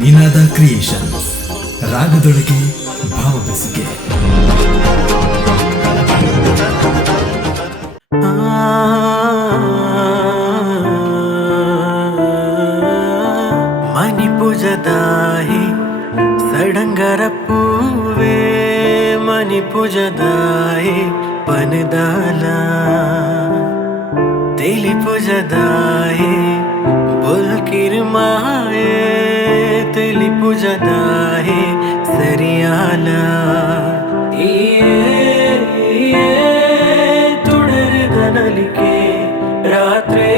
ನಿನಾದ creations, ರಾಗದೊಳಗೆ ಭಾವ ಬೆಸುಗೆ. ಮಣಿಪುಜದಾಹಿ ಸಡಂಗರ ಪೂವೇ, ಮಣಿಪುಜದಾಹಿ ಪನದಾಲ तेली पुजदाहे बुलकिर माए, तेली पुजदाहे सरियाला तुडर दनलिके रात्रे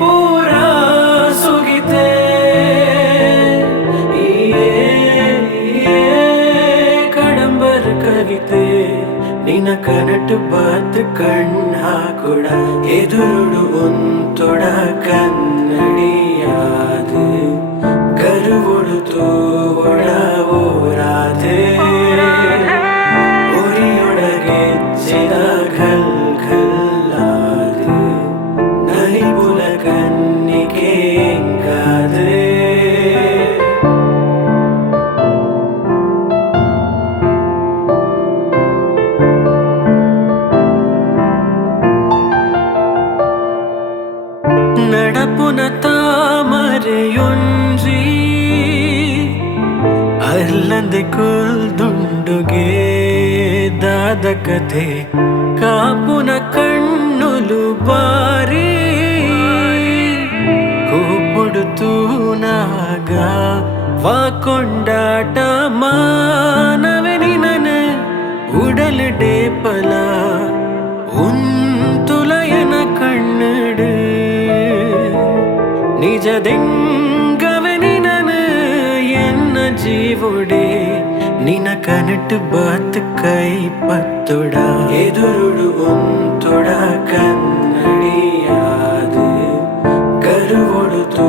पूरा सुगिते कड़ंबर कविते ನಿನ ಕನಟು ಬಾತ್ ಕಣ್ಣ ಕೂಡ ಎದುರುಡು ಒಂತೊಡ ಕನ್ನಡಿಯಾದು ಕರುವೊಡುತು ಒಡ ಓರಾದೆ ಒರಿಯೊಡಗೆಚ್ಚಿದ ಘಲ್ ಘಲ್ಲಾದು ನಲಿಪುಲ ಕನ್ನಿಗೆ ಎಂಗಾದೆ ನಡಪುನ ತಾಮರೆಯೊಂಜಿ ಅಲ್ಲಂದೆ ಕುಲ್ದುಂಡುಗೆ ದಾದ ಕಥೆ ಕಾಪುನ ಕಣ್ಣುಲು ಬಾರಿ ಕೂಪುಡುತ್ತು ನಾಗ ವಾಕೊಂಡಾಟ ಮಾನವೆ ನಿನನ ಉಡಲ್ ಡೇಪಲ ಉಂತುಲಯನ ಕಣ್ಣಡು ನಿಜದೆಂಗವೆ ನಿನನ ಎನ್ನ ಜೀವೊಡೆ ನಿನ ಕನಟು ಬಾತ್ ಕೈ ಪತ್ತೊಡ ಎದುರುಡು ಒಂತೊಡ ಕನ್ನಡಿಯಾದು ಕರುವೊಡುತೋ